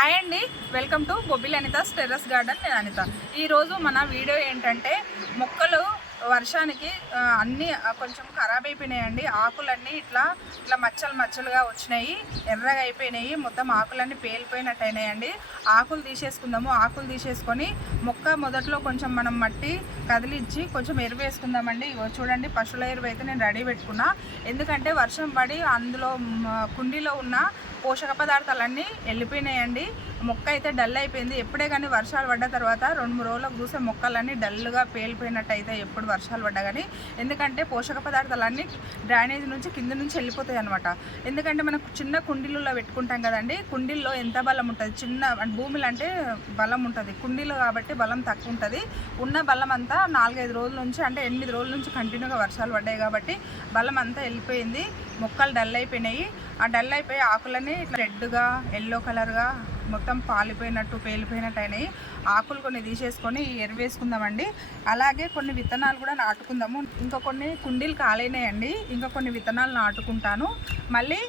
Hi అండి. Welcome to Bobbili Anita's terrace garden. నేను అనిత. ఈరోజు మన వీడియో ఏంటంటే మొక్కలు వర్షానికి అన్నీ కొంచెం ఖరాబ్ అయిపోయినాయండి. ఆకులన్నీ ఇట్లా ఇట్లా మచ్చలు మచ్చలుగా వచ్చినాయి. ఎర్రగా అయిపోయినాయి. మొత్తం ఆకులన్నీ పేలిపోయినట్టు అయినాయండి ఆకులు తీసేసుకుందాము. ఆకులు తీసేసుకొని మొక్క మొదట్లో కొంచెం మనం మట్టి కదిలించి కొంచెం ఎరువు వేసుకుందామండి. చూడండి పశువుల ఎరువు అయితే నేను రెడీ పెట్టుకున్నా. ఎందుకంటే వర్షం పడి అందులో కుండీలో ఉన్న పోషక పదార్థాలన్నీ వెళ్ళిపోయినాయండి. మొక్క అయితే డల్ అయిపోయింది. ఎప్పుడే కానీ వర్షాలు పడ్డ తర్వాత రెండు మూడు రోజులకు చూసే మొక్కలన్నీ డల్గా పేలిపోయినట్టు అయితే ఎప్పుడు వర్షాలు పడ్డా కానీ ఎందుకంటే పోషక పదార్థాలన్నీ డ్రైనేజ్ నుంచి కింద నుంచి వెళ్ళిపోతాయి అనమాట ఎందుకంటే మనకు చిన్న కుండీలలో పెట్టుకుంటాం కదండి కుండీల్లో ఎంత బలం ఉంటుంది? చిన్న భూమిలో అంటే బలం ఉంటుంది. కుండీలో కాబట్టి బలం తక్కువ ఉంటుంది. ఉన్న బలం అంతా నాలుగైదు రోజుల నుంచి అంటే ఎనిమిది రోజుల నుంచి కంటిన్యూగా వర్షాలు పడ్డాయి కాబట్టి బలం అంతా వెళ్ళిపోయింది. మొక్కలు డల్ అయిపోయినాయి. ఆ డల్ అయిపోయి ఆకులన్నీ ఇట్లా రెడ్గా ఎల్లో కలర్గా మొత్తం పాలిపోయినట్టు పేలిపోయినట్టు అయినాయి. ఆకులు కొన్ని తీసేసుకొని ఎరువేసుకుందామండి. అలాగే కొన్ని విత్తనాలు కూడా నాటుకుందాము. ఇంకా కొన్ని కుండీలు కాలైనాయండి. ఇంకా కొన్ని విత్తనాలు నాటుకుంటాను. మళ్ళీ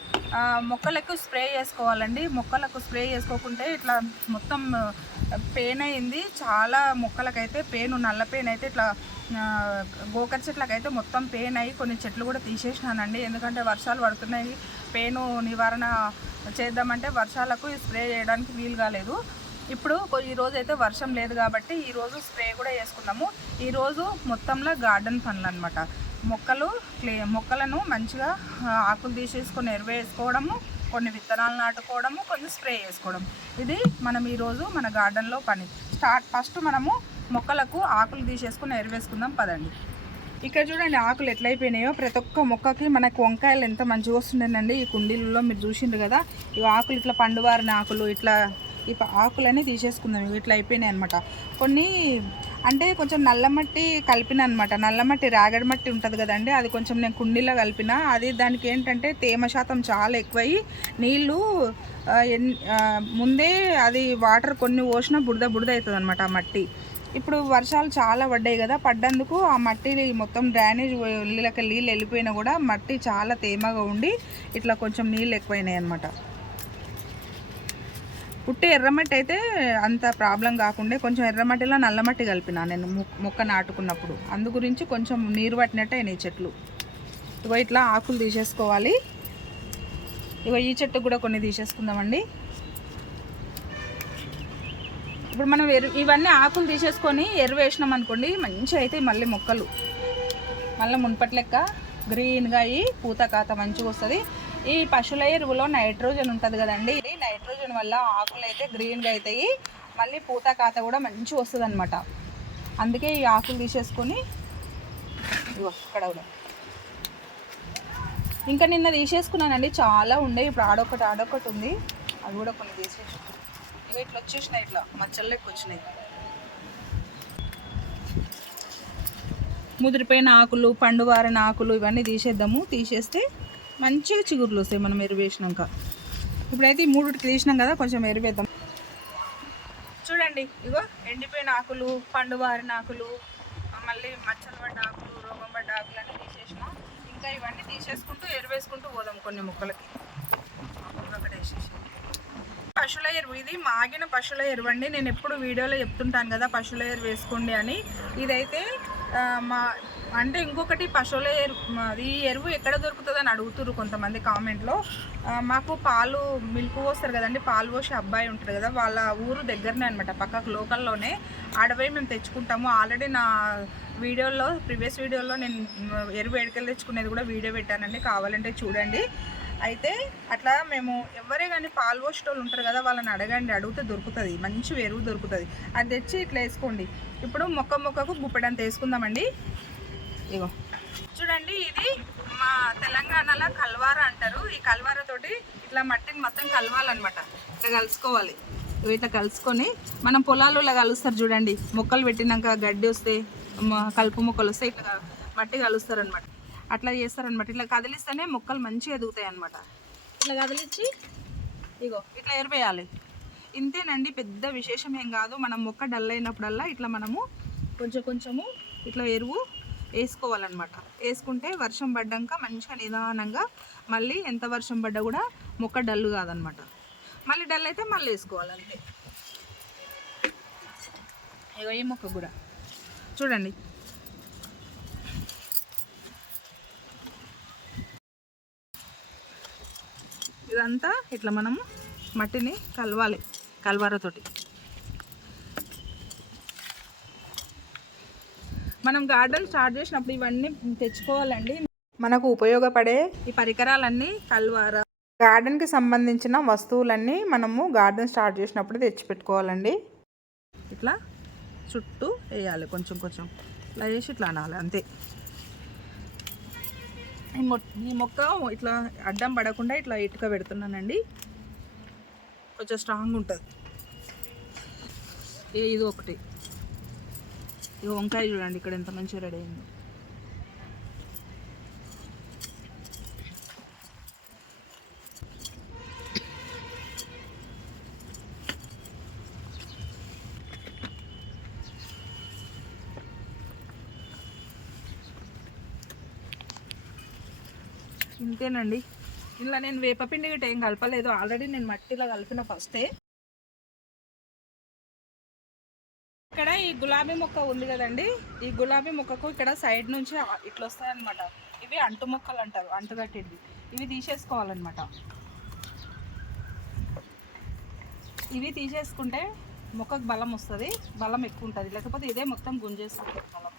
మొక్కలకు స్ప్రే చేసుకోవాలండి. మొక్కలకు స్ప్రే చేసుకోకుంటే ఇట్లా మొత్తం పెయిన్ అయింది. చాలా మొక్కలకైతే పెయిన్ నల్ల పెయిన్ అయితే ఇట్లా గోకర చెట్లకైతే మొత్తం పెయిన్ అయ్యి కొన్ని చెట్లు కూడా తీసేసినానండి. ఎందుకంటే వర్షాలు పడుతున్నాయి. పెయిన్ నివారణ చేద్దామంటే వర్షాలకు స్ప్రే చేయడానికి వీలు కాలేదు. ఇప్పుడు ఈరోజు ఈ రోజు అయితే వర్షం లేదు కాబట్టి ఈరోజు స్ప్రే కూడా వేసుకున్నాము ఈరోజు మొత్తంలో గార్డెన్ పనులు అనమాట మొక్కలు క్లే మొక్కలను మంచిగా ఆకులు తీసేసుకొని ఎరువేసుకోవడము కొన్ని విత్తనాలు నాటుకోవడము కొన్ని స్ప్రే చేసుకోవడం. ఇది మనం ఈరోజు మన గార్డెన్లో పని. స్టార్ట్ ఫస్ట్ మనము మొక్కలకు ఆకులు తీసేసుకుని ఎరువేసుకుందాం పదండి. ఇక్కడ చూడండి ఆకులు ఎట్లయిపోయినాయో. ప్రతి ఒక్క మొక్కకి మనకు వంకాయలు ఎంత మంచిగా వస్తుండేనండి. ఈ కుండీలలో మీరు చూసిండ్రు కదా ఇవి ఆకులు ఇట్లా పండువారిన ఆకులు ఇట్లా ఈ ఆకులన్నీ తీసేసుకుందాం. ఇవి ఇట్లా అయిపోయినాయి అనమాట కొన్ని అంటే కొంచెం నల్లమట్టి కలిపిన అనమాట నల్లమట్టి రాగడి మట్టి ఉంటుంది కదండి అది కొంచెం నేను కుండీలో కలిపిన. అది దానికి ఏంటంటే తేమ శాతం చాలా ఎక్కువై నీళ్ళు ముందే అది వాటర్ కొన్ని పోసినా బుడద బుడద అవుతుంది అనమాట ఆ మట్టి. ఇప్పుడు వర్షాలు చాలా పడ్డాయి కదా పడ్డందుకు ఆ మట్టి మొత్తం డ్రైనేజ్ నీళ్ళకి నీళ్ళు వెళ్ళిపోయినా కూడా మట్టి చాలా తేమగా ఉండి ఇట్లా కొంచెం నీళ్ళు ఎక్కువైనాయి అనమాట పుట్టి ఎర్రమట్టి అయితే అంత ప్రాబ్లం కాకుండా కొంచెం ఎర్రమట్టిలో నల్లమట్టి కలిపినా నేను మొక్క నాటుకున్నప్పుడు. అందు గురించి కొంచెం నీరు పట్టినట్టు అయినాయి చెట్లు. ఇగో ఇట్లా ఆకులు తీసేసుకోవాలి. ఇగో ఈ చెట్టు కూడా కొన్ని తీసేసుకుందామండి. ఇప్పుడు మనం ఎరు ఇవన్నీ ఆకులు తీసేసుకొని ఎరువు వేసినాం అనుకోండి మంచిగా అయితే మళ్ళీ మొక్కలు. మళ్ళీ మున్పటి లెక్క గ్రీన్గా అయ్యి పూత కాత మంచిగా వస్తుంది. ఈ పశువుల ఎరువులో నైట్రోజన్ ఉంటుంది కదండి ఇది నైట్రోజన్ వల్ల ఆకులు అయితే గ్రీన్గా అవుతాయి మళ్ళీ పూత కాత కూడా మంచిగా వస్తుంది అనమాట అందుకే ఈ ఆకులు తీసేసుకొని ఇక్కడ కూడా. ఇంకా నిన్న తీసేసుకున్నానండి చాలా ఉండే ఇప్పుడు ఆడొకటి ఆడొకటి ఉంది. అది కూడా కొన్ని తీసేసి ఇట్లా వచ్చేసినాయి ఇట్లా మచ్చలు వచ్చినాయి. ముదిరిపోయిన ఆకులు పండువారిన ఆకులు ఇవన్నీ తీసేద్దాము. తీసేస్తే మంచిగా చిగురులు వస్తాయి మనం ఎరువేసినాక. ఇప్పుడైతే ఈ మూడుకి తీసినాం కదా కొంచెం ఎరువేద్దాం. చూడండి ఇగో ఎండిపోయిన ఆకులు పండువారిన ఆకులు మళ్ళీ మచ్చలు పడ్డ ఆకులు రోగం పడ్డ ఆకులు అన్నీ తీసేసిన. ఇంకా ఇవన్నీ తీసేసుకుంటూ ఎరువేసుకుంటూ పోదాం కొన్ని మొక్కలకి. ఒకటి వేసేసి పశువుల ఎరువు. ఇది మాగిన పశువుల ఎరువు అండి నేను ఎప్పుడు వీడియోలో చెప్తుంటాను కదా పశువుల ఎరువు వేసుకోండి అని. ఇదైతే మా అంటే ఇంకొకటి పశువుల ఎరువు మా- ఈ ఎరువు ఎక్కడ దొరుకుతుందని అని అడుగుతుర్రు కొంతమంది కామెంట్లో. మాకు పాలు మిల్క్ పోస్తారు కదండి పాలు పోసే అబ్బాయి ఉంటారు కదా వాళ్ళ ఊరు దగ్గరనే అనమాట పక్కకు లోకల్లోనే. ఆడపోయి మేము తెచ్చుకుంటాము. ఆల్రెడీ నా వీడియోలో ప్రీవియస్ వీడియోలో నేను ఎరువు ఎడకలు తెచ్చుకునేది కూడా వీడియో పెట్టానండి. కావాలంటే చూడండి. అయితే అట్లా మేము ఎవరే కానీ పాలు పోసేటోళ్ళు ఉంటారు కదా వాళ్ళని అడగండి అడిగితే దొరుకుతుంది మంచి ఎరువు దొరుకుతుంది. అది తెచ్చి ఇట్లా వేసుకోండి. ఇప్పుడు మొక్క మొక్కకు గుప్పెడంత వేసుకుందామండి. ఇగో. చూడండి ఇది మా తెలంగాణలో కల్వార అంటారు. ఈ కల్వారతోటి ఇట్లా మట్టిని మొత్తం కలవాలన్నమాట. ఇట్లా కలుసుకోవాలి. ఇట్లా కలుసుకొని మనం పొలాలలో కలుస్తారు చూడండి. మొక్కలు పెట్టినాక గడ్డి వస్తే కలుపు మొక్కలు వస్తే ఇట్లా మట్టి కలుస్తారు అనమాట అట్లా చేస్తారనమాట ఇట్లా కదిలిస్తేనే మొక్కలు మంచిగా ఎదుగుతాయి అనమాట ఇట్లా కదిలించి ఇగో ఇట్లా ఎరివేయాలి ఇంతేనండి పెద్ద విశేషం ఏం కాదు. మనం మొక్క డల్ అయినప్పుడల్లా ఇట్లా మనము కొంచెం కొంచెము ఇట్లా ఎరువు వేసుకోవాలన్నమాట. వేసుకుంటే వర్షం పడ్డాక మంచిగా నిదానంగా మళ్ళీ ఎంత వర్షం పడ్డా కూడా మొక్క డల్లు కాదనమాట మళ్ళీ డల్ అయితే మళ్ళీ వేసుకోవాలి అంతే ఇగో ఈ మొక్క కూడా. చూడండి. ఇదంతా ఇట్లా మనము మట్టిని కలవాలి కలవారతోటి. మనం గార్డెన్ స్టార్ట్ చేసినప్పుడు ఇవన్నీ తెచ్చుకోవాలండి. మనకు ఉపయోగపడే ఈ పరికరాలన్నీ కల్వార. గార్డెన్కి సంబంధించిన వస్తువులన్నీ మనము గార్డెన్ స్టార్ట్ చేసినప్పుడు తెచ్చిపెట్టుకోవాలండి. ఇట్లా చుట్టూ వేయాలి కొంచెం కొంచెం. ఇట్లా వేసి ఇట్లా అనాలి అంతే. ఈ ఈ మొక్క ఇట్లా అడ్డం పడకుండా ఇట్లా ఇటుక పెడుతున్నానండి. కొంచెం స్ట్రాంగ్ ఉంటుంది. ఏ ఇది ఒకటి. ఈ వంకాయ చూడండి ఇక్కడ ఎంత మంచిగా రెడీ అయిందో. ఇంతేనండి. ఇలా నేను వేపపిండి గట్ట ఏం కలపలేదు. ఆల్రెడీ నేను మట్టిలో కలిపిన ఫస్టే ఇక్కడ ఈ గులాబీ మొక్క ఉంది కదండి. ఈ గులాబీ మొక్కకు ఇక్కడ సైడ్ నుంచి ఇట్లా వస్తాయి అనమాట ఇవి అంటు మొక్కలు అంటారు అంటుగట్టేవి ఇవి తీసేసుకోవాలన్నమాట. ఇవి తీసేసుకుంటే మొక్కకు బలం వస్తుంది. బలం ఎక్కువ ఉంటుంది. లేకపోతే ఇదే మొత్తం గుంజేస్తుంది బలం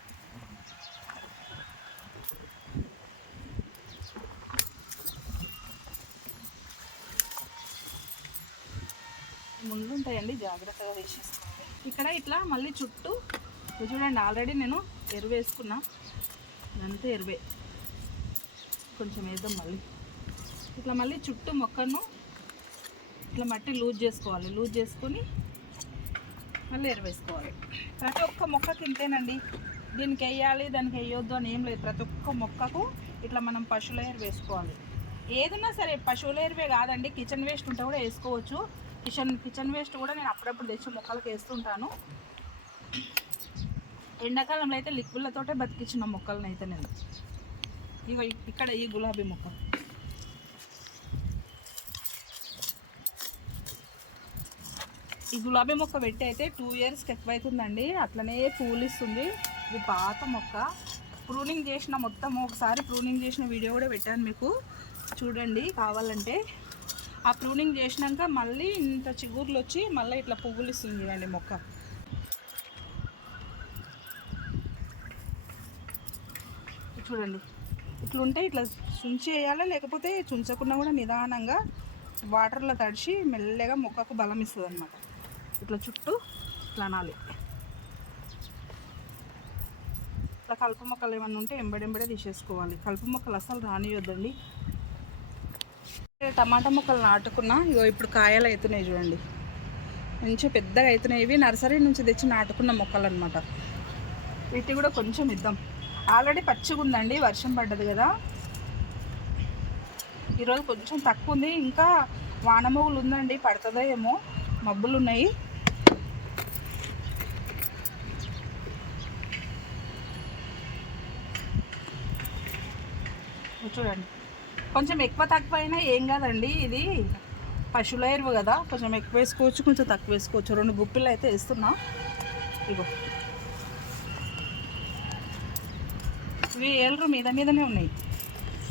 ముందు ఉంటాయండి జాగ్రత్తగా తీసేసుకోవాలి ఇక్కడ ఇట్లా మళ్ళీ చుట్టూ చూడండి ఆల్రెడీ నేను ఎరువు వేసుకున్నా. అంతే ఎరువే. కొంచెం వేద్దాం మళ్ళీ. ఇట్లా మళ్ళీ చుట్టూ మొక్కను ఇట్లా మట్టి లూజ్ చేసుకోవాలి. లూజ్ చేసుకొని మళ్ళీ ఎరువేసుకోవాలి ప్రతి ఒక్క మొక్కకి ఇంతేనండి. దీనికి వేయాలి దానికి వేయొద్దు అని ఏం లేదు. ప్రతి ఒక్క మొక్కకు ఇట్లా మనం పశువుల ఎరువు వేసుకోవాలి. ఏదైనా సరే పశువుల ఎరువే కాదండి. కిచెన్ వేస్ట్ ఉంటే కూడా వేసుకోవచ్చు. కిచెన్ కిచెన్ వేస్ట్ కూడా నేను అప్పుడప్పుడు తెచ్చి మొక్కలకు వేస్తుంటాను. ఎండాకాలంలో అయితే లిక్విడ్లతోటే బతికించిన మొక్కలను అయితే నేను. ఇగో ఇక్కడ ఈ గులాబీ మొక్క. ఈ గులాబీ మొక్క పెట్టి అయితే టూ ఇయర్స్కి ఎక్కువైతుందండి. అట్లనే పూలు ఇస్తుంది ఇది పాత మొక్క. ప్రూనింగ్ చేసిన మొత్తం ఒకసారి ప్రూనింగ్ చేసిన వీడియో కూడా పెట్టాను మీకు. చూడండి కావాలంటే. ఆ ప్రూనింగ్ చేసినాక మళ్ళీ ఇంత చిగుర్లు వచ్చి మళ్ళీ ఇట్లా పువ్వులు ఇస్తుంది చూడండి మొక్క. చూడండి ఇట్లుంటే ఇట్లా చుంచి వేయాలి లేకపోతే చుంచకుండా కూడా నిదానంగా వాటర్లో తడిచి మెల్లగా మొక్కకు బలం ఇస్తుంది అనమాట ఇట్లా చుట్టూ ఇట్లా అనాలి. ఇట్లా కలుపు మొక్కలు ఏమన్నా ఉంటే ఎంబడెంబడే తీసేసుకోవాలి. కలుపు మొక్కలు అసలు రానియొద్దండి. టమాటా మొక్కలు నాటుకున్నా ఇగో ఇప్పుడు కాయలు అవుతున్నాయి చూడండి. మంచిగా పెద్దగా అవుతున్నాయి ఇవి నర్సరీ నుంచి తెచ్చి నాటుకున్న మొక్కలు అనమాట వీటి కూడా కొంచెం ఇద్దాం. ఆల్రెడీ పచ్చిగా ఉందండి వర్షం పడ్డది కదా. ఈరోజు కొంచెం తక్కువ ఉంది. ఇంకా వానమొగులు ఉందండి పడుతుందో ఏమో. మబ్బులు ఉన్నాయి. చూడండి. కొంచెం ఎక్కువ తక్కువ అయినా ఏం కాదండి ఇది పశువుల ఎరువు కదా. కొంచెం ఎక్కువ వేసుకోవచ్చు కొంచెం తక్కువ వేసుకోవచ్చు. రెండు గుప్పిలు అయితే వేస్తున్నా. ఇగో. ఇవి ఏళ్ళు మీద మీదనే ఉన్నాయి.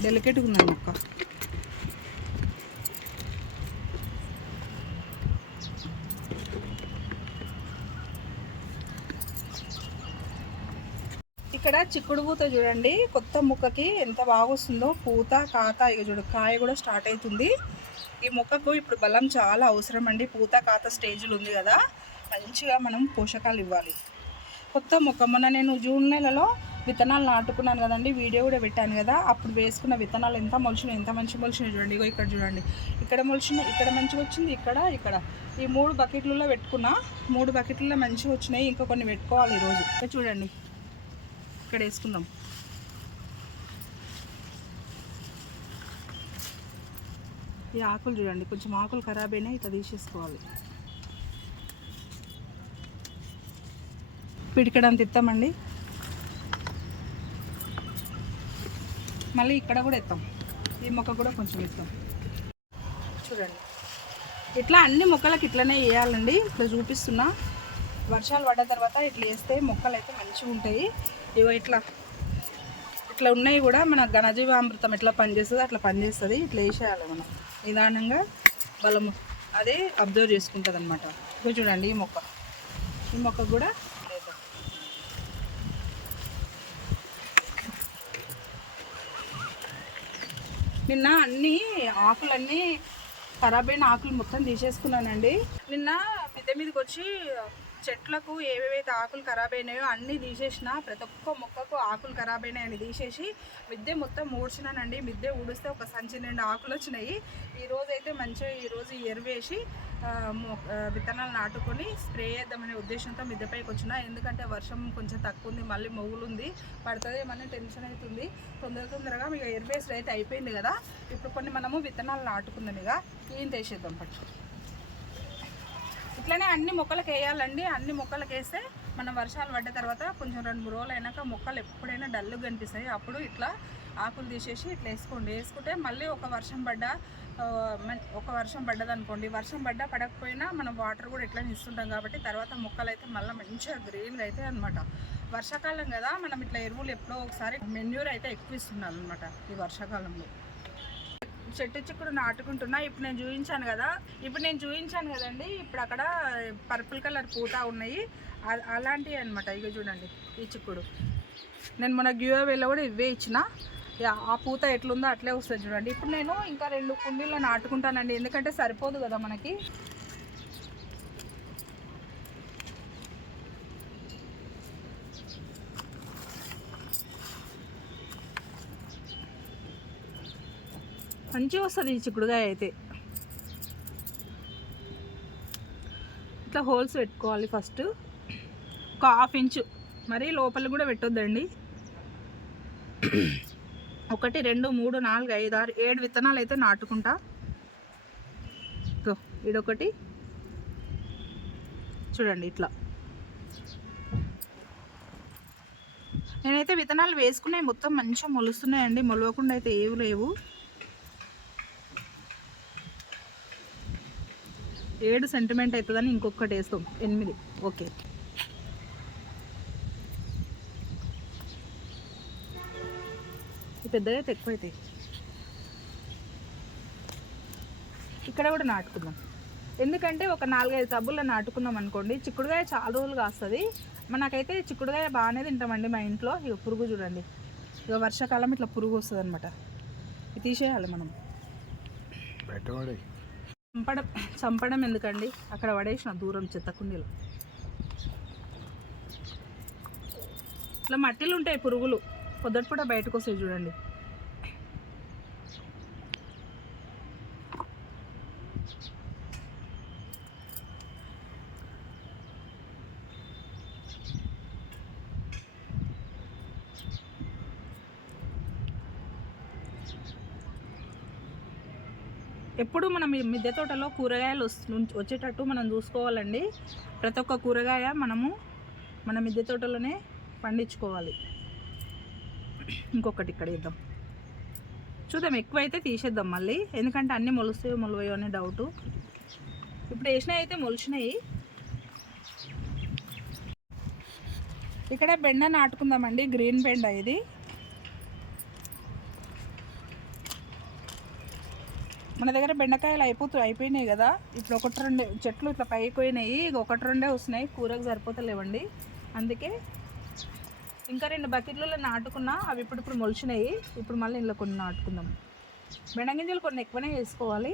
డెలికేట్గా ఉన్నాయి మొక్క ఇక్కడ చిక్కుడు పూత చూడండి. కొత్త ముక్కకి ఎంత బాగా వస్తుందో పూత కాత ఇక చూడు కాయ కూడా స్టార్ట్ అవుతుంది ఈ మొక్కకు ఇప్పుడు బలం చాలా అవసరం అండి. పూత కాత స్టేజ్లు ఉంది కదా. మంచిగా మనం పోషకాలు ఇవ్వాలి. కొత్త మొక్క మొన్న నేను జూన్ నెలలో విత్తనాలు నాటుకున్నాను కదండి. వీడియో కూడా పెట్టాను కదా. అప్పుడు వేసుకున్న విత్తనాలు ఎంత మొలిచినాయి ఎంత మంచి మొలిచినాయి చూడండి. ఇగో ఇక్కడ చూడండి. ఇక్కడ మొలిచినాయి ఇక్కడ మంచిగా వచ్చింది ఇక్కడ ఇక్కడ. ఈ మూడు బకెట్లలో పెట్టుకున్నా మూడు బకెట్లలో మంచిగా వచ్చినాయి. ఇంకా కొన్ని పెట్టుకోవాలి ఈరోజు. చూడండి. ఇక్కడ వేసుకుందాం. ఈ ఆకులు చూడండి కొంచెం ఆకులు ఖరాబ్ అయినా ఇట్లా తీసేసుకోవాలి. పిడికడంత ఇస్తామండి మళ్ళీ ఇక్కడ కూడా ఇస్తాం ఈ మొక్క కూడా కొంచెం ఇస్తాం చూడండి. ఇట్లా అన్ని మొక్కలకు ఇట్లనే వేయాలండి. ఇట్లా చూపిస్తున్నా. వర్షాలు పడ్డ తర్వాత ఇట్లా వేస్తే మొక్కలు అయితే మంచిగా ఉంటాయి ఇగో ఇట్లా. ఇట్లా ఉన్నాయి కూడా మన ఘనజీవామృతం ఎట్లా పనిచేస్తుంది అట్లా పనిచేస్తుంది. ఇట్లా వేసేయాలి మనం. నిదానంగా బలము అదే అబ్జర్వ్ చేసుకుంటుంది అనమాట ఇప్పుడు చూడండి ఈ మొక్క. ఈ మొక్క కూడా లేదు. నిన్న అన్ని ఆకులన్నీ ఖరాబ్ అయిన ఆకులు మొత్తం తీసేసుకున్నానండి. నిన్న మిద్దె మీదకి వచ్చి చెట్లకు ఏవేవైతే ఆకులు ఖరాబ్ అయినాయో అన్నీ తీసేసిన ప్రతి ఒక్క మొక్కకు ఆకులు ఖరాబ్ అయినాయని తీసేసి మిద్దె మొత్తం ఊడ్చినానండి మిద్దె ఊడిస్తే ఒక సంచి నిండా ఆకులు వచ్చినాయి. ఈ అయితే మంచిగా ఈరోజు ఎరువేసి మొ- విత్తనాలు నాటుకొని స్ప్రే చేద్దామనే ఉద్దేశంతో మిద్దెపైకి వచ్చిన. ఎందుకంటే వర్షం కొంచెం తక్కువ ఉంది మళ్ళీ మొగులు ఉంది పడుతుందేమని టెన్షన్ అవుతుంది తొందర తొందరగా మీకు ఎరువేసుడు అయితే అయిపోయింది కదా. ఇప్పుడు కొన్ని మనము విత్తనాలు నాటుకుందాం ఇక. ఏం చేసేద్దాం పట్టు? ఇట్లనే అన్ని మొక్కలకు వేయాలండి. అన్ని మొక్కలకు వేస్తే మనం వర్షాలు పడ్డ తర్వాత కొంచెం రెండు మూడు రోజులు అయినాక మొక్కలు ఎప్పుడైనా డల్లుగా కనిపిస్తాయి. అప్పుడు ఇట్లా ఆకులు తీసేసి ఇట్లా వేసుకోండి. వేసుకుంటే మళ్ళీ ఒక వర్షం పడ్డ ఒక వర్షం పడ్డది అనుకోండి వర్షం పడ్డా పడకపోయినా మనం వాటర్ కూడా ఇట్లా ఇస్తుంటాం కాబట్టి తర్వాత మొక్కలు అయితే మళ్ళీ మంచిగా గ్రీన్గా అయితే అనమాట వర్షాకాలం కదా మనం ఇట్లా ఎరువులు ఎప్పుడో ఒకసారి మెన్యూర్ అయితే ఎక్కువ ఇస్తున్నాం అనమాట ఈ వర్షాకాలంలో. చెట్టు చిక్కుడు నాటుకుంటున్నా. ఇప్పుడు నేను చూపించాను కదా. ఇప్పుడు నేను చూపించాను కదండి. ఇప్పుడు అక్కడ పర్పుల్ కలర్ పూత ఉన్నాయి. అలాంటివి అనమాట ఇక చూడండి ఈ చిక్కుడు. నేను మన గ్యూవేలో కూడా ఇవే ఇచ్చిన. ఆ పూత ఎట్లుందో అట్లే వస్తుంది చూడండి. ఇప్పుడు నేను ఇంకా రెండు కుండీల్లో నాటుకుంటానండి. ఎందుకంటే సరిపోదు కదా మనకి. మంచిగా వస్తుంది ఈ చిక్కుడుగాయ అయితే. ఇట్లా హోల్స్ పెట్టుకోవాలి ఫస్ట్. ఒక హాఫ్ ఇంచు. మరీ లోపల కూడా పెట్టొద్దండి. ఒకటి రెండు మూడు నాలుగు ఐదు ఆరు ఏడు విత్తనాలు అయితే నాటుకుంటా. ఇగో, ఈడొకటి చూడండి ఇట్లా. నేనైతే విత్తనాలు వేసుకున్నాయి. మొత్తం మంచిగా మొలుస్తున్నాయండి. మొలవకుండా అయితే ఏవి లేవు. ఏడు సెంటిమెంట్ అవుతుందని ఇంకొకటి వేస్తాం. ఎనిమిది. ఓకే. పెద్దగా అయితే ఎక్కువ అవుతాయి ఇక్కడ కూడా నాటుకుందాం. ఎందుకంటే ఒక నాలుగైదు టబ్బుల్లో నాటుకున్నాం అనుకోండి చిక్కుడుగాయ చాలా రోజులు కాస్తుంది. మనకైతే చిక్కుడుగాయ బాగానే తింటామండి మా ఇంట్లో. ఇక పురుగు చూడండి. ఇక వర్షాకాలం ఇట్లా పురుగు వస్తుంది అనమాట ఇది తీసేయాలి మనం. చంపడం చంపడం ఎందుకండి? అక్కడ పడేసిన దూరం చెత్తకుండీలో ఇట్లా మట్టిలు ఉంటాయి పురుగులు పొద్దుటిపూట బయటకు వస్తాయి చూడండి. ఎప్పుడు మనం మిద్దె తోటలో కూరగాయలు వస్తు- వచ్చేటట్టు మనం చూసుకోవాలండి. ప్రతి ఒక్క కూరగాయ మనము మన మిద్దె తోటలోనే పండించుకోవాలి. ఇంకొకటి ఇక్కడ ఇద్దాం చూద్దాం ఎక్కువైతే తీసేద్దాం మళ్ళీ. ఎందుకంటే అన్నీ మొలుస్తాయో మొలవయో అనే డౌటు. ఇప్పుడు వేసినవి అయితే మొలిచినాయి ఇక్కడ బెండ నాటుకుందామండి. గ్రీన్ బెండ ఇది. మన దగ్గర బెండకాయలు అయిపోతూ అయిపోయినాయి కదా. ఇప్పుడు ఒకటి రెండు చెట్లు ఇట్లా పైకి పోయినాయి. ఒకటి రెండే వస్తున్నాయి. కూరకు సరిపోతలేవండి. అందుకే ఇంకా రెండు బకెట్లలో నాటుకున్నా అవి ఇప్పుడు ఇప్పుడు మొలిచినాయి. ఇప్పుడు మళ్ళీ ఇంట్లో కొన్ని నాటుకుందాం. బెండగింజలు కొన్ని ఎక్కువనే వేసుకోవాలి.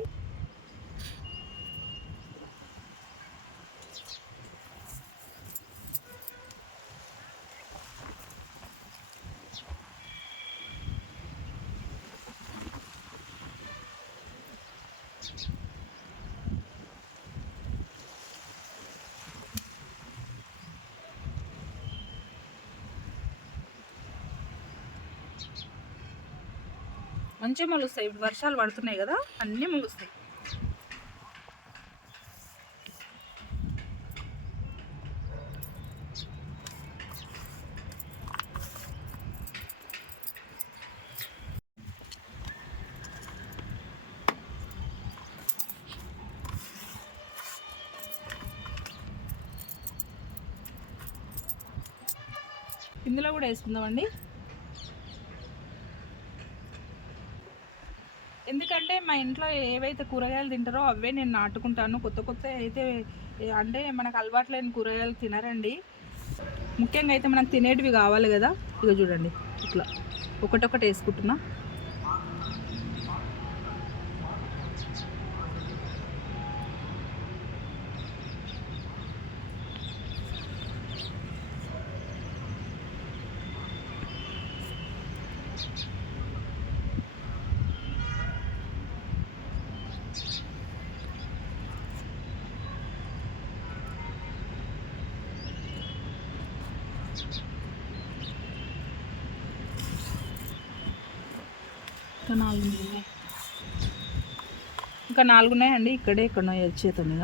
మంచిగా మలుస్తాయి. వర్షాలు పడుతున్నాయి కదా అన్నీ ముగుస్తాయి ఇందులో కూడా వేసుకుందామండి. మా ఇంట్లో ఏవైతే కూరగాయలు తింటారో అవే నేను నాటుకుంటాను. కొత్త కొత్త అయితే అంటే మనకు అలవాటు లేని కూరగాయలు తినరండి. ముఖ్యంగా అయితే మనకు తినేటివి కావాలి కదా. ఇక చూడండి ఇట్లా ఒకటొకటి వేసుకుంటున్నా. ఇంకా నాలుగు ఉన్నాయి ఇంకా నాలుగు ఉన్నాయండి ఇక్కడే ఇక్కడ మీద.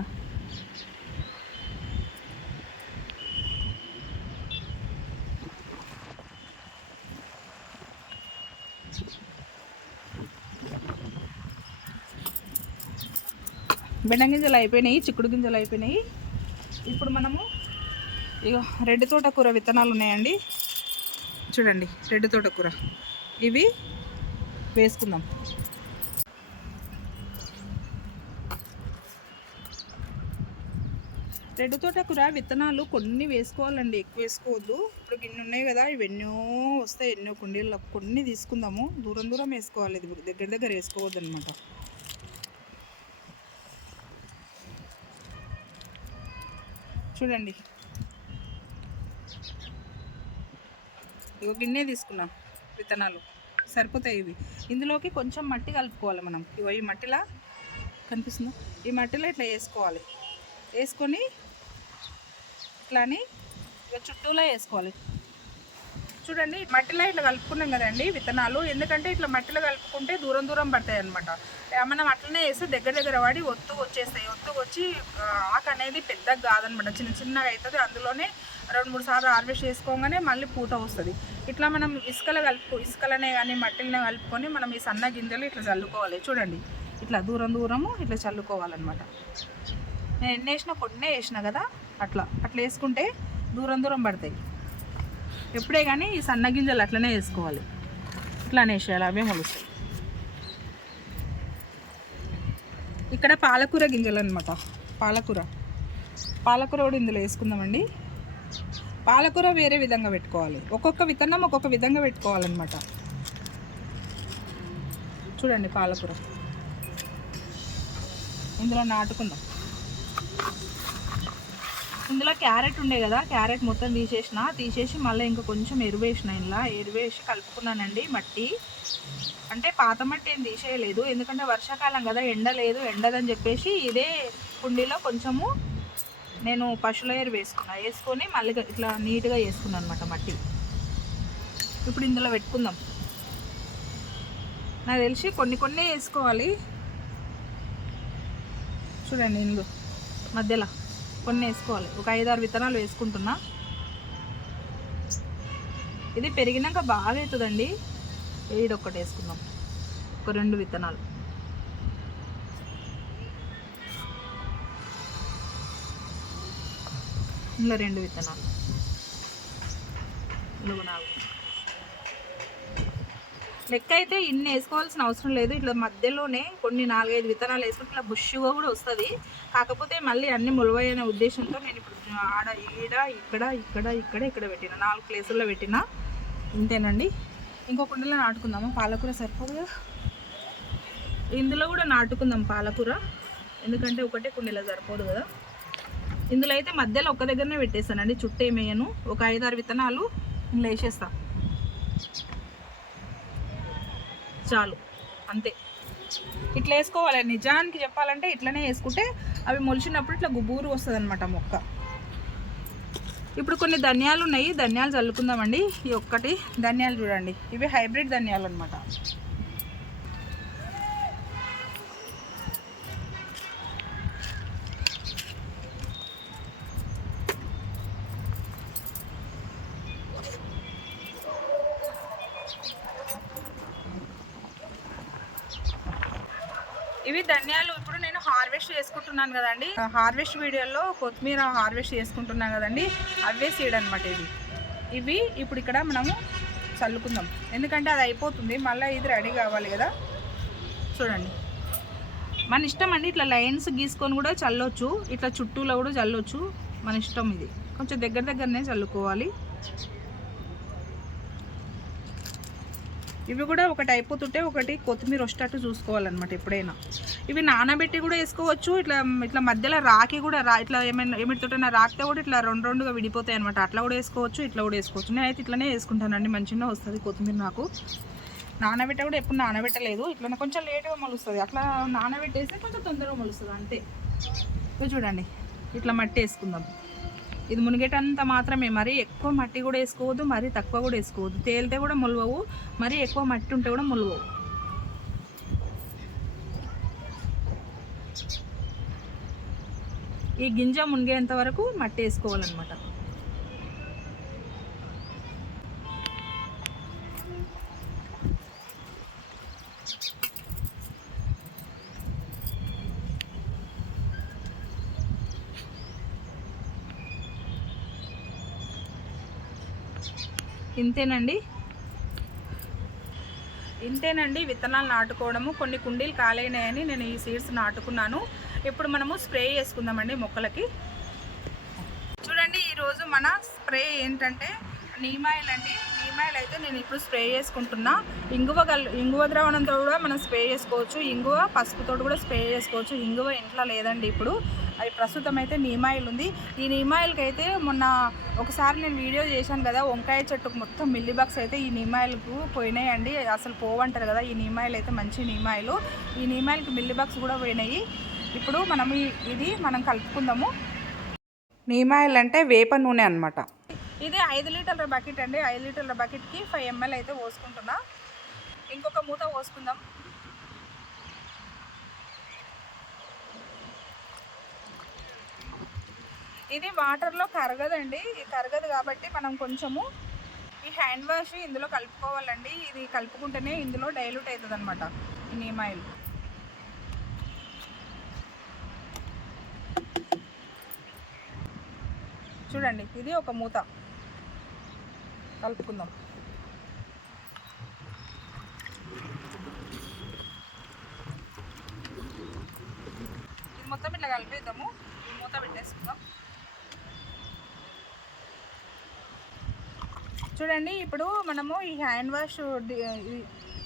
బెండ గింజలు అయిపోయినాయి చిక్కుడు గింజలు అయిపోయినాయి. ఇప్పుడు మనము ఇక రెడ్డి తోటకూర విత్తనాలు ఉన్నాయండి. చూడండి రెడ్డి తోటకూర. ఇవి వేసుకుందాం. రెడ్డు తోటకూర విత్తనాలు కొన్ని వేసుకోవాలండి ఎక్కువ వేసుకోవద్దు. ఇప్పుడు గిన్నె ఉన్నాయి కదా ఇవి ఎన్నో వస్తాయి ఎన్నో కుండీల్లో కొన్ని తీసుకుందాము. దూరం దూరం వేసుకోవాలి ఇది దగ్గర దగ్గర వేసుకోవద్దు అనమాట చూడండి. ఇగో గిన్నె తీసుకున్నాం విత్తనాలు. సరిపోతాయి ఇవి. ఇందులోకి కొంచెం మట్టి కలుపుకోవాలి మనం. ఇగో ఈ మట్టిలా కనిపిస్తుందా? ఈ మట్టిలో ఇట్లా వేసుకోవాలి. వేసుకొని ఇట్లాని ఇక చుట్టూలా వేసుకోవాలి. చూడండి మట్టిలో ఇట్లా కలుపుకున్నాం కదండి విత్తనాలు. ఎందుకంటే ఇట్లా మట్టిలో కలుపుకుంటే దూరం దూరం పడతాయి అనమాట మనం అట్లనే వేస్తే దగ్గర దగ్గర పడి ఒత్తు వచ్చేస్తాయి. ఒత్తు వచ్చి ఆకు అనేది పెద్దగా కాదనమాట చిన్న చిన్నగా అవుతుంది అందులోనే రెండు మూడు సార్లు హార్వెస్ట్ చేసుకోగానే మళ్ళీ పూత వస్తుంది. ఇట్లా మనం ఇసుకలో కలుపు ఇసుకలనే కానీ మట్టిలనే కలుపుకొని మనం ఈ సన్న గింజలు ఇట్లా చల్లుకోవాలి. చూడండి. ఇట్లా దూరం దూరము ఇట్లా చల్లుకోవాలన్నమాట. నేను ఎన్ని వేసినా కొన్నే వేసిన కదా? అట్లా. అట్లా వేసుకుంటే దూరం దూరం పడతాయి. ఎప్పుడే కానీ ఈ సన్న గింజలు అట్లనే వేసుకోవాలి. ఇట్లానే వేసేయాలి అవే మొలుస్తాయి. ఇక్కడ పాలకూర గింజలు అనమాట పాలకూర. పాలకూర కూడా ఇందులో వేసుకుందామండి. పాలకూర వేరే విధంగా పెట్టుకోవాలి. ఒక్కొక్క విత్తనం ఒక్కొక్క విధంగా పెట్టుకోవాలన్నమాట. చూడండి పాలకూర. ఇందులో నాటుకుందాం. ఇందులో క్యారెట్ ఉండే కదా క్యారెట్ మొత్తం తీసేసిన తీసేసి మళ్ళీ ఇంకా కొంచెం ఎరువేసిన ఇందులో. ఇలా కలుపుకున్నానండి మట్టి. అంటే పాత మట్టి ఏం తీసేయలేదు. ఎందుకంటే వర్షాకాలం కదా ఎండ లేదు ఎండదని చెప్పేసి ఇదే కుండీలో కొంచెము నేను పశువుల ఎరువు వేసుకున్నా. వేసుకొని మళ్ళీ ఇట్లా నీట్గా వేసుకున్నాను అనమాట మట్టి. ఇప్పుడు ఇందులో పెట్టుకుందాం. నాకు తెలిసి కొన్ని కొన్ని వేసుకోవాలి. చూడండి ఇందులో మధ్యలో కొన్ని వేసుకోవాలి. ఒక ఐదారు విత్తనాలు వేసుకుంటున్నా. ఇది పెరిగినాక బాగా అవుతుందండి. ఏడొక్కటి వేసుకుందాం. ఒక రెండు విత్తనాలు. ఇలా రెండు విత్తనాలు. ఇందులో లెక్క అయితే ఇన్ని వేసుకోవాల్సిన అవసరం లేదు. ఇట్లా మధ్యలోనే కొన్ని నాలుగైదు విత్తనాలు వేసుకుంటే ఇట్లా బుష్గా కూడా వస్తుంది. కాకపోతే మళ్ళీ అన్ని ములవయ్యనే ఉద్దేశంతో నేను ఇప్పుడు ఆడ ఈడ ఇక్కడ ఇక్కడ ఇక్కడ ఇక్కడ పెట్టిన. నాలుగు ప్లేసుల్లో పెట్టిన. ఇంతేనండి. ఇంకో కుండలో నాటుకుందాము? పాలకూర సరిపోదు కదా? ఇందులో కూడా నాటుకుందాం పాలకూర. ఎందుకంటే ఒకటే కుండీలో సరిపోదు కదా? ఇందులో అయితే మధ్యలో ఒక దగ్గరనే పెట్టేస్తానండి. చుట్టూ ఏమేయను ఒక ఐదారు విత్తనాలు ఇందులో వేసేస్తా. చాలు. అంతే. ఇట్లా వేసుకోవాలి. నిజానికి చెప్పాలంటే ఇట్లనే వేసుకుంటే అవి మొలిచినప్పుడు ఇట్లా గుబూరు వస్తుంది అనమాట మొక్క. ఇప్పుడు కొన్ని ధనియాలు ఉన్నాయి. ధనియాలు చల్లుకుందామండి. ఈ ఒక్కటి ధనియాలు చూడండి. ఇవి హైబ్రిడ్ ధనియాలు అనమాట ఇవి ధనియాలు ఇప్పుడు నేను చేసుకుంటున్నాను కదండి. హార్వెస్ట్ వీడియోలో కొత్తిమీర హార్వెస్ట్ చేసుకుంటున్నాను కదండి. అవే సీడ్ అనమాట ఇది ఇవి ఇప్పుడు ఇక్కడ మనము చల్లుకుందాం. ఎందుకంటే అది అయిపోతుంది. మళ్ళీ ఇది రెడీ కావాలి కదా. చూడండి. మన ఇష్టం అండి ఇట్లా లైన్స్ గీసుకొని కూడా చల్లొచ్చు. ఇట్లా చుట్టూలో కూడా చల్లొచ్చు. మన ఇష్టం ఇది. కొంచెం దగ్గర దగ్గరనే చల్లుకోవాలి. ఇవి కూడా ఒకటి అయిపోతుంటే ఒకటి కొత్తిమీర వచ్చేటట్టు చూసుకోవాలన్నమాట ఎప్పుడైనా. ఇవి నానబెట్టి కూడా వేసుకోవచ్చు ఇట్లా ఇట్లా మధ్యలో రాకి కూడా రా ఇట్లా ఏమైనా ఏమిటితోటైనా రాకితే కూడా ఇట్లా రెండు రెండుగా విడిపోతాయి అనమాట అట్లా కూడా వేసుకోవచ్చు ఇట్లా కూడా వేసుకోవచ్చు. నేనైతే ఇట్లనే వేసుకుంటానండి మంచిగా వస్తుంది కొత్తిమీర నాకు. నానబెట్ట కూడా ఎప్పుడు నానబెట్టలేదు ఇట్లా కొంచెం లేట్గా మొలుస్తుంది. అట్లా నానబెట్టేస్తే కొంచెం తొందరగా మొలుస్తుంది అంతే. చూడండి ఇట్లా మట్టి వేసుకుందాం. ఇది మునిగేటంత మాత్రమే. మరీ ఎక్కువ మట్టి కూడా వేసుకోవద్దు మరీ తక్కువ కూడా వేసుకోవద్దు. తేలితే కూడా మొలవవు మరీ ఎక్కువ మట్టి ఉంటే కూడా మొలవవు. ఈ గింజ మునిగేంత వరకు మట్టి వేసుకోవాలన్నమాట. ఇంతేనండి? ఇంతేనండి విత్తనాలు నాటుకోవడము. కొన్ని కుండీలు కాలైనాయని నేను ఈ సీడ్స్ నాటుకున్నాను. ఇప్పుడు మనము స్ప్రే చేసుకుందామండి మొక్కలకి. చూడండి ఈరోజు మన స్ప్రే ఏంటంటే నీమాయిల్ అండి. నీమాయిల్ అయితే నేను ఇప్పుడు స్ప్రే చేసుకుంటున్నా. ఇంగువ గల్ ఇంగువ ద్రావణంతో కూడా మనం స్ప్రే చేసుకోవచ్చు. ఇంగువ పసుపుతో కూడా స్ప్రే చేసుకోవచ్చు. ఇంగువ ఇంట్లో లేదండి ఇప్పుడు. అది ప్రస్తుతం అయితే నీమాయిల్ ఉంది. ఈ నీమాయిల్కి అయితే మొన్న ఒకసారి నేను వీడియో చేశాను కదా వంకాయ చెట్టుకు మొత్తం మిల్లీ బాక్స్ అయితే ఈ నీమాయిల్కు పోయినాయండి. అసలు పోవంటారు కదా ఈ నీమాయిల్ అయితే మంచి నీమాయిల్ ఈ నీమాయిల్కి మిల్లీ బాక్స్ కూడా పోయినాయి. ఇప్పుడు మనం ఇది మనం కలుపుకుందాము. నీమాయిల్ అంటే వేప నూనె అనమాట ఇది ఐదు లీటర్ల బకెట్ అండి. ఐదు లీటర్ల బకెట్కి ఫైవ్ ఎంఎల్ అయితే పోసుకుంటున్నా. ఇంకొక మూత పోసుకుందాం. ఇది వాటర్లో కరగదండి. ఇది కరగదు కాబట్టి మనం కొంచెము ఈ హ్యాండ్ వాష్ ఇందులో కలుపుకోవాలండి. ఇది కలుపుకుంటేనే ఇందులో డైల్యూట్ అవుతుంది అనమాట ఈ నీమాయిల్ చూడండి ఇది ఒక మూత. కలుపుకుందాం. ఇది మొత్తం ఇట్లా కలిపేద్దాము. ఈ మూత పెట్టేసుకుందాం. చూడండి ఇప్పుడు మనము ఈ హ్యాండ్ వాష్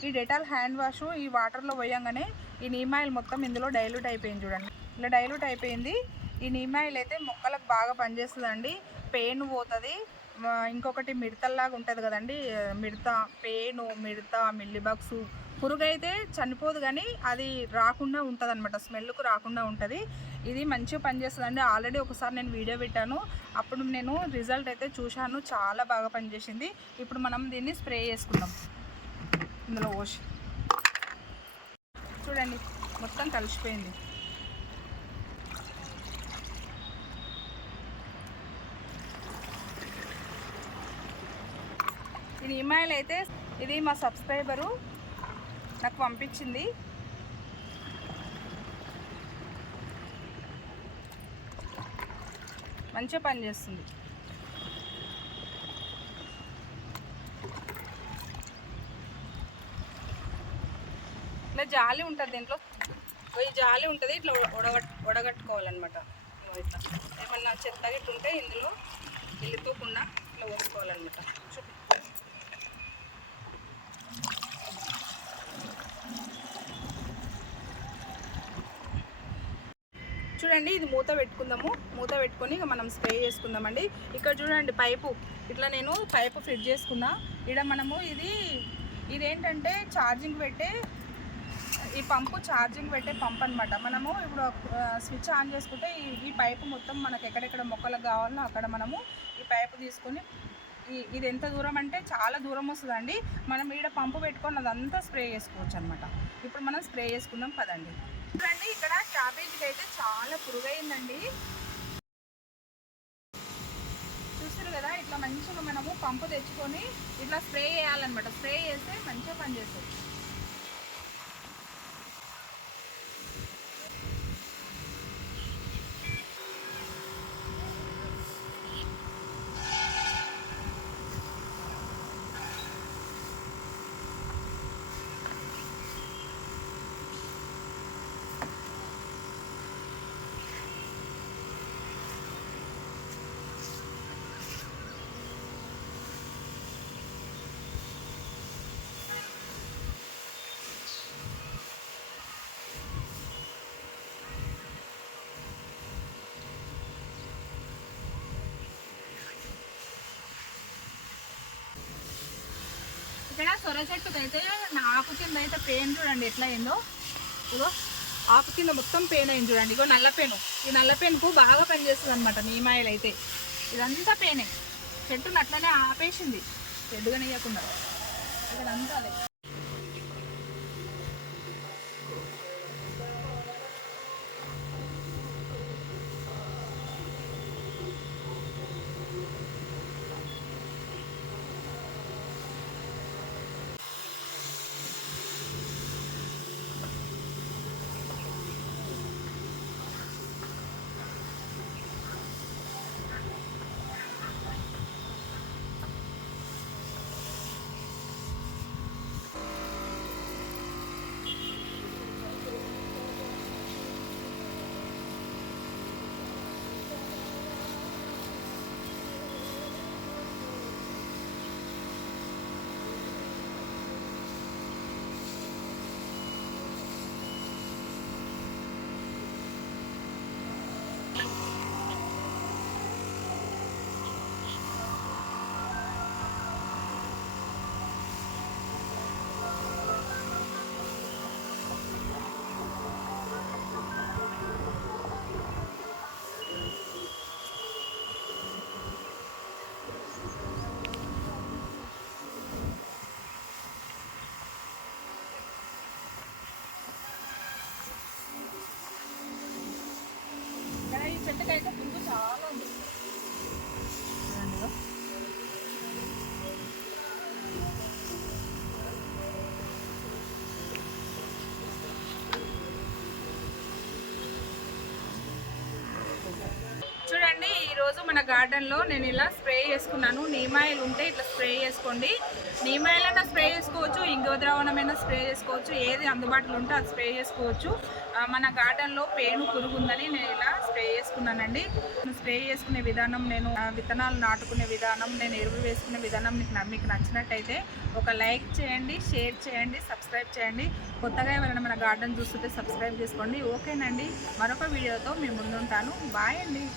ఈ- డెటాల్ హ్యాండ్ వాష్ ఈ వాటర్లో పోయంగానే ఈ నీమాయిల్ మొత్తం ఇందులో డైల్యూట్ అయిపోయింది చూడండి. ఇలా డైల్యూట్ అయిపోయింది. ఈ నీమాయిల్ అయితే మొక్కలకు బాగా పనిచేస్తుందండి. పెయిన్ పోతుంది. ఇంకొకటి మిడతల్లాగా ఉంటుంది కదండి. మిడత పెయిన్ మిడత మిల్లిబగ్స్. పురుగు అయితే చనిపోదు కానీ అది రాకుండా ఉంటుంది అనమాట స్మెల్కు రాకుండా ఉంటుంది. ఇది మంచిగా పనిచేస్తుందండి. ఆల్రెడీ ఒకసారి నేను వీడియో పెట్టాను. అప్పుడు నేను రిజల్ట్ అయితే చూశాను. చాలా బాగా పనిచేసింది. ఇప్పుడు మనం దీన్ని స్ప్రే చేసుకుందాం. ఇందులో వాష్ చూడండి మొత్తం కలిసిపోయింది. ఇది ఇమాయిల్ అయితే ఇది మా సబ్స్క్రైబరు నాకు పంపించింది. మంచిగా పనిచేస్తుంది ఇట్లా జాలి ఉంటుంది దీంట్లో. పోయి ఈ జాలి ఉంటుంది ఇట్లా ఉడగట్ ఉడగట్టుకోవాలన్నమాట ఇట్లా. ఏమన్నా చెత్త గిట్టు ఉంటే ఇందులో వెళ్ళిపోకుండా ఇట్లా పోసుకోవాలన్నమాట చూడండి ఇది మూత పెట్టుకుందాము. మూత పెట్టుకొని ఇక మనం స్ప్రే చేసుకుందామండి. ఇక్కడ చూడండి పైపు. ఇట్లా నేను పైపు ఫిట్ చేసుకున్నా. ఇక్కడ మనము ఇది ఇదేంటంటే ఛార్జింగ్ పెట్టే ఈ పంపు ఛార్జింగ్ పెట్టే పంప్ అనమాట మనము ఇప్పుడు స్విచ్ ఆన్ చేసుకుంటే ఈ పైపు మొత్తం మనకు ఎక్కడెక్కడ మొక్కలకు కావాలో అక్కడ మనము ఈ పైపు తీసుకొని ఇది ఎంత దూరం అంటే చాలా దూరం వస్తుందండి. మనం ఈడ పంపు పెట్టుకొని అదంతా స్ప్రే చేసుకోవచ్చు అనమాట ఇప్పుడు మనం స్ప్రే చేసుకుందాం పదండి. చూడండి ఇక్కడ క్యాబేజీకి అయితే చాలా పురుగైందండి. చూస్తారు కదా ఇట్లా మంచిగా మనము పంపు తెచ్చుకొని ఇట్లా స్ప్రే చేయాలన్నమాట. స్ప్రే చేస్తే మంచిగా పనిచేస్తుంది. ఇక్కడ సొర చెట్టుకి అయితే నా ఆకు కింద అయితే పెయిన్ చూడండి ఎట్లా అయిందో. ఇగో ఆకు కింద మొత్తం పెయిన్ అయింది చూడండి. ఇగో నల్ల పెను. ఈ నల్ల పెనుకు బాగా పనిచేస్తుంది అనమాట నీమాయలు అయితే. ఇదంతా పెయినే చెట్టును అట్లనే ఆపేసింది. చెడ్డుగా నెయ్యకుండా అంతా లేదు ఇక్కడ ఈ చెట్టుకైతే పురుగు చాలా ఉంది చూడండి ఇగో. చూడండి ఈ రోజు మన గార్డెన్లో నేను ఇలా స్ప్రే చేసుకున్నాను. నీమాయిల్ ఉంటే ఇట్లా స్ప్రే చేసుకోండి. నీమాయిల్ అయినా స్ప్రే చేసుకోవచ్చు ఇంగో ద్రావణమైనా స్ప్రే చేసుకోవచ్చు ఏది అందుబాటులో ఉంటే అది స్ప్రే చేసుకోవచ్చు. మన గార్డెన్లో పేను పురుగు ఉందని నేను ఇలా స్ప్రే చేసుకున్నానండి. స్ప్రే చేసుకునే విధానం నేను విత్తనాలు నాటుకునే విధానం నేను ఎరువు వేసుకునే విధానం మీకు న- మీకు నచ్చినట్టయితే ఒక లైక్ చేయండి షేర్ చేయండి సబ్స్క్రైబ్ చేయండి. కొత్తగా ఎవరైనా మన గార్డెన్ చూస్తుంటే సబ్స్క్రైబ్ చేసుకోండి. ఓకేనండి. మరొక వీడియోతో మీ ముందుంటాను. బాయ్ అండి.